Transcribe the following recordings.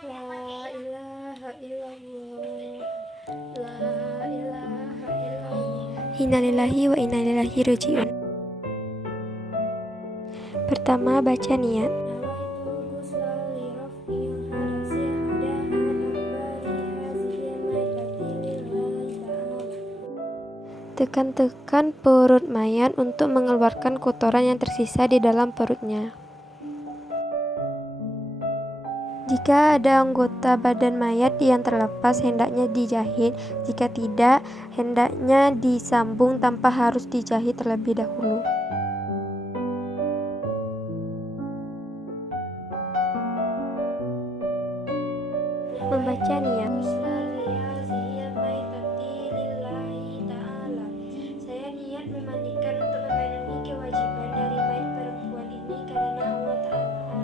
La ilaha illallah. La ilaha illallah. Innalillahi wa inna ilaihi rajiun. Pertama, baca niat. Tekan-tekan perut mayat untuk mengeluarkan kotoran yang tersisa di dalam perutnya. Jika ada anggota badan mayat yang terlepas, hendaknya dijahit. Jika tidak, hendaknya disambung tanpa harus dijahit terlebih dahulu. Membaca niat. Saya niat memandikan untuk memenuhi kewajiban dari mayat perempuan ini karena Allah Ta'ala.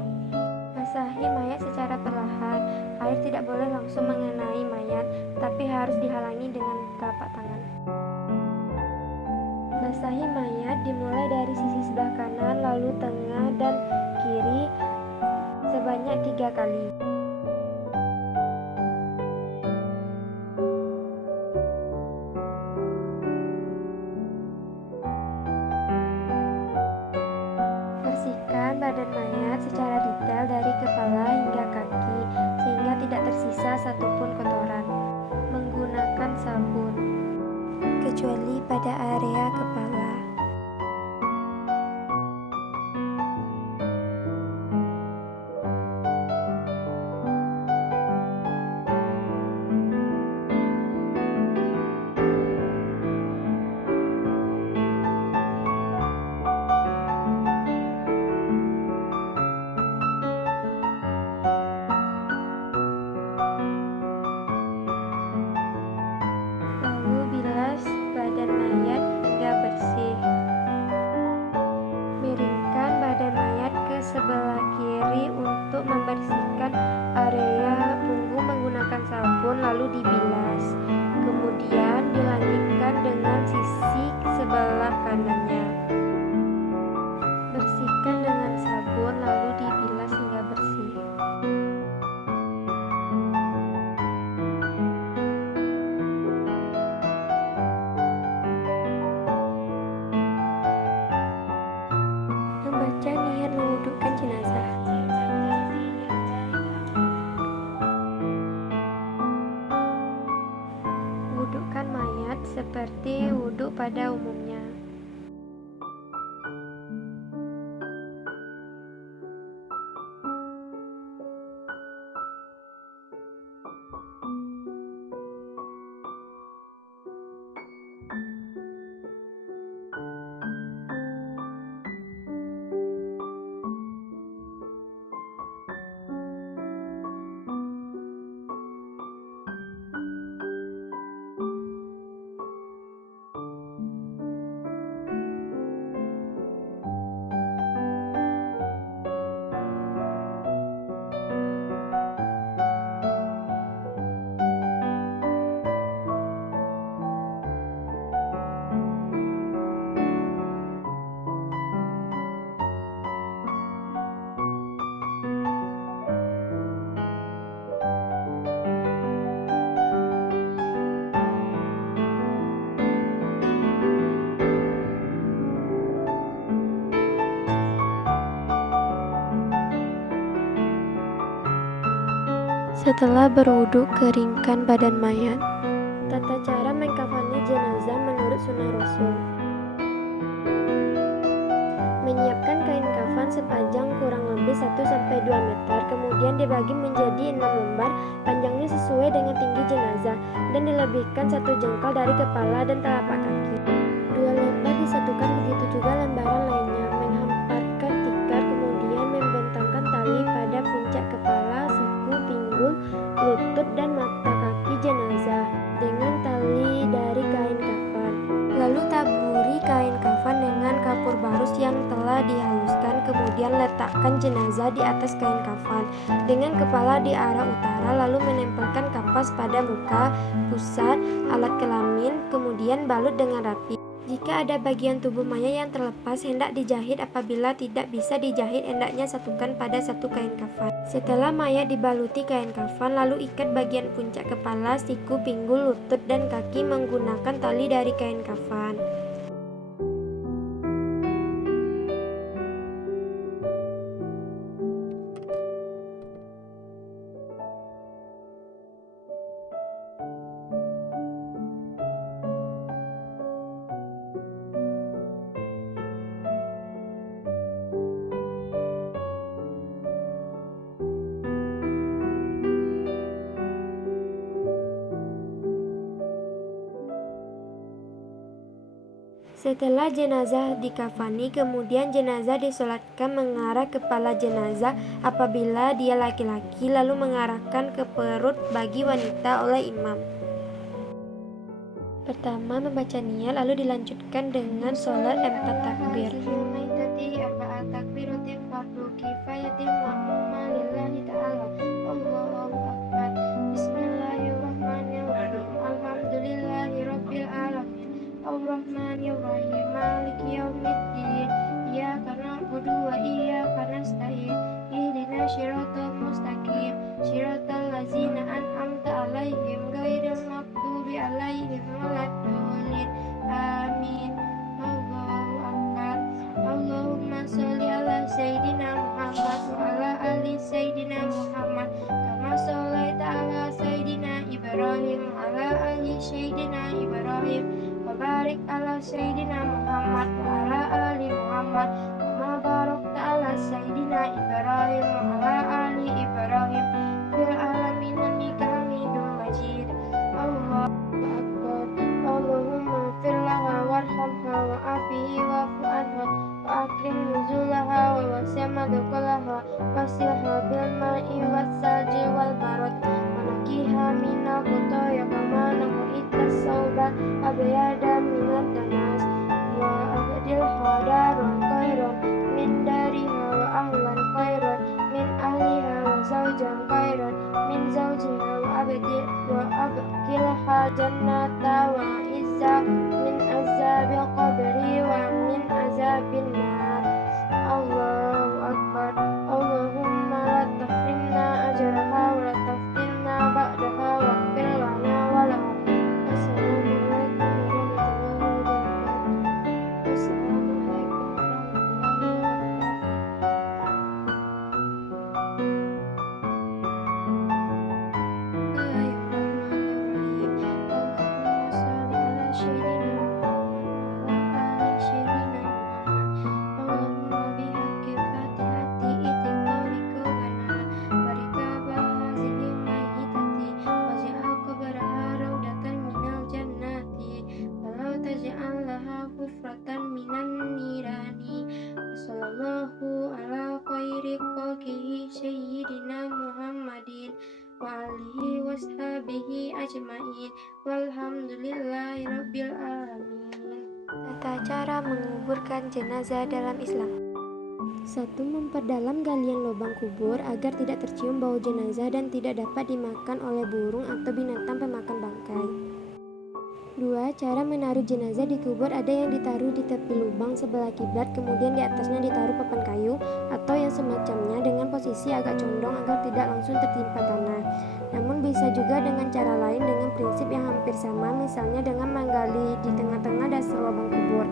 Basahi mayat secara perlahan. Air tidak boleh langsung mengenai mayat, tapi harus dihalangi dengan telapak tangan. Basahi mayat dimulai dari sisi sebelah kanan, lalu tengah dan kiri sebanyak 3 kali. Bersihkan badan mayat secara detail dari kepala hingga kaki sehingga tidak tersisa satupun kotoran. Menggunakan sabun, kecuali pada area kepala. Lalu bilas badan mayat hingga bersih. Miringkan badan mayat ke sebelah kiri untuk membersihkan area punggung menggunakan sabun, lalu dibilas. Kemudian dilanjutkan dengan sisi sebelah kanannya. Bersihkan dengan sabun, lalu dibilas hingga bersih. Membaca niat mewudhukan jenazah. Wudhukan mayat seperti wudhu pada umumnya. Setelah berwudu, keringkan badan mayat. Tata cara mengkafani jenazah menurut sunnah Rasul. Menyiapkan kain kafan sepanjang kurang lebih 1-2 meter, kemudian dibagi menjadi 6 lembar, panjangnya sesuai dengan tinggi jenazah, dan dilebihkan 1 jengkal dari kepala dan telapak kaki. 2 lembar disatukan, begitu juga lembaran lainnya. Menghamparkan tikar, kemudian membentangkan tali pada puncak kepala, siku, pinggul, lutut, dan mata kaki jenazah dengan tali dari kain kafan. Lalu taburi kain kafan dengan kapur barus yang telah dihaluskan, kemudian letakkan jenazah di atas kain kafan dengan kepala di arah utara, lalu menempelkan kapas pada muka, pusat, alat kelamin, kemudian balut dengan rapi. Jika ada bagian tubuh mayat yang terlepas, hendak dijahit. Apabila tidak bisa dijahit, hendaknya satukan pada satu kain kafan. Setelah mayat dibaluti kain kafan, lalu ikat bagian puncak kepala, siku, pinggul, lutut, dan kaki menggunakan tali dari kain kafan. Setelah jenazah dikafani, kemudian jenazah disolatkan mengarah kepala jenazah apabila dia laki-laki, lalu mengarahkan ke perut bagi wanita oleh imam. Pertama membaca niat, lalu dilanjutkan dengan sholat 4 takbir. Ar-Rahmanir-Rahim, Maliki Yaumiddin, Iyyaka na'budu wa iyyaka nasta'in, Ihdinas siratal mustaqim, siratal ladzina an'amta 'alaihim, ghairil maghdubi 'alaihim waladdallin. Amin. Allahu akbar. Allahumma sholli ala sayyidina Muhammad wa ala ali sayyidina Muhammad, kama shallaita ala sayyidina Ibrahim wa ala ali sayyidina Ibrahim. Barik ala sayyidina Muhammad wa ala ali Muhammad, kama barakta ala sayyidina Ibrahim wa ala ali Ibrahim fil alamin innaka Hamidum Majid. Allahu akbar. Allahumma ighfir laha warhamha wa afihi wa'fu anha wa akrim nuzulaha wa wasi' madkhalaha wasilha bil ma'i was salji wal barad wa naqiha minal khotaya kama naquita sauba abyada minad danas wa abdilha darun khairan min dariha wa ahlan khairan min ahliha wa zawjan khairan min zawjiha wa abdilha jannata wa izza min azabil qabri wa min azabil nar. Allahu akbar. Allahumma la tahrimna ajraha wa la taftinna ba'daha wa ighfir lana wa lahum. Assalamualaikum warahmatullahi wabarakatuh. Assalamualaikum warahmatullahi Sallallahu ala khairi khalqihi sayyidina Muhammadin wa alihi washabihi ajma'in walhamdulillahi rabbil alamin. Tata cara menguburkan jenazah dalam Islam. 1. Memperdalam galian lubang kubur agar tidak tercium bau jenazah dan tidak dapat dimakan oleh burung atau binatang pemakan bangkai. 2. Cara menaruh jenazah di kubur. Ada yang ditaruh di tepi lubang sebelah kiblat, kemudian di atasnya ditaruh papan kayu atau yang semacamnya dengan posisi agak condong agar tidak langsung tertimpa tanah. Namun bisa juga dengan cara lain dengan prinsip yang hampir sama, misalnya dengan menggali di tengah-tengah dasar lubang kubur.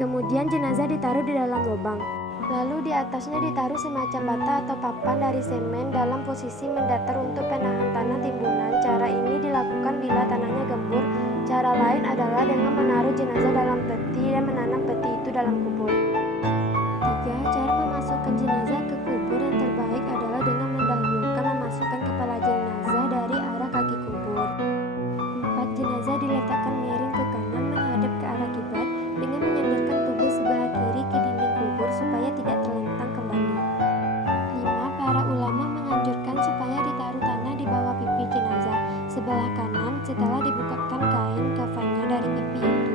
Kemudian jenazah ditaruh di dalam lubang. Lalu di atasnya ditaruh semacam bata atau papan dari semen dalam posisi mendatar untuk penahan tanah timbunan. Cara ini dilakukan bila tanahnya gembur. Cara lain adalah dengan menaruh jenazah dalam peti dan menanam peti itu dalam kubur. 3. Cara memasukkan jenazah ke kubur yang terbaik adalah dengan mendahulukan memasukkan kepala jenazah dari arah kaki kubur. 4. Jenazah diletakkan miring ke kanan menghadap ke arah kiblat dengan menyandarkan tubuh sebelah kiri ke dinding kubur supaya tidak terlentang kembali. 5. Para ulama menganjurkan supaya ditaruh tanah di bawah pipi jenazah sebelah kanan setelah dibukakan kain kafannya dari pipi itu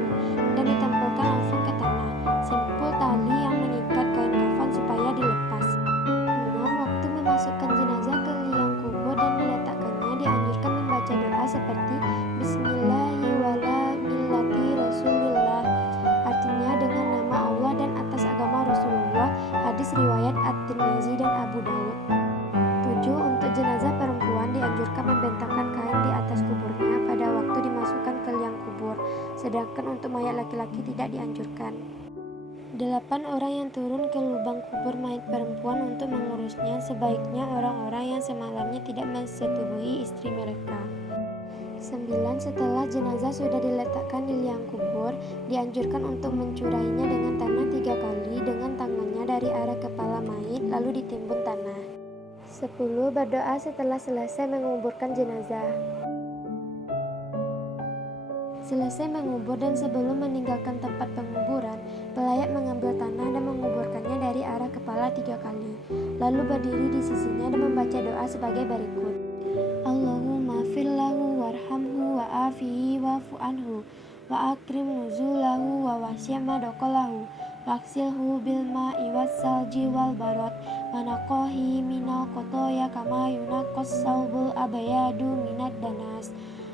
dan ditempelkan langsung ke tanah. Simpul tali yang mengikat kain kafan supaya dilepas. 6. Waktu memasukkan jenazah ke liang kubur dan meletakkannya dianjurkan membaca doa seperti Bismillahi wala millati Rasulillah bahkan untuk mayat laki-laki tidak dianjurkan. 8 orang yang turun ke lubang kubur mayat perempuan untuk mengurusnya, sebaiknya orang-orang yang semalamnya tidak mensetubuhi istri mereka. 9. Setelah jenazah sudah diletakkan di liang kubur, dianjurkan untuk mencurainya dengan tanah 3 kali dengan tangannya dari arah kepala mayit lalu ditimbun tanah. 10. Berdoa setelah selesai menguburkan jenazah. Selesai mengubur dan sebelum meninggalkan tempat penguburan, pelayat mengambil tanah dan menguburkannya dari arah kepala 3 kali, lalu berdiri di sisinya dan membaca doa sebagai berikut. Allahumma firlahu warhamhu wa'afihi wa'fu anhu wa akrim nuzulahu wa wasi' madqalahu waksilhu bil ma'i wassalji wal barad manaqahi minal khotoya kama yunaqqas saubul abayadu minad danas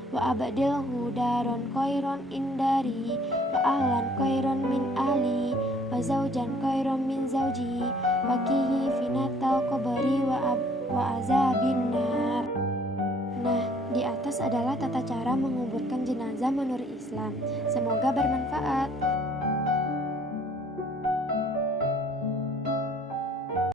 wa abadilhu daron khairon indari wa ahlan khairon min ahli wa zaujan khairon min zauji wa kihi finatal qabri wa azabin nar. Nah, di atas adalah tata cara menguburkan jenazah menurut Islam. Semoga bermanfaat.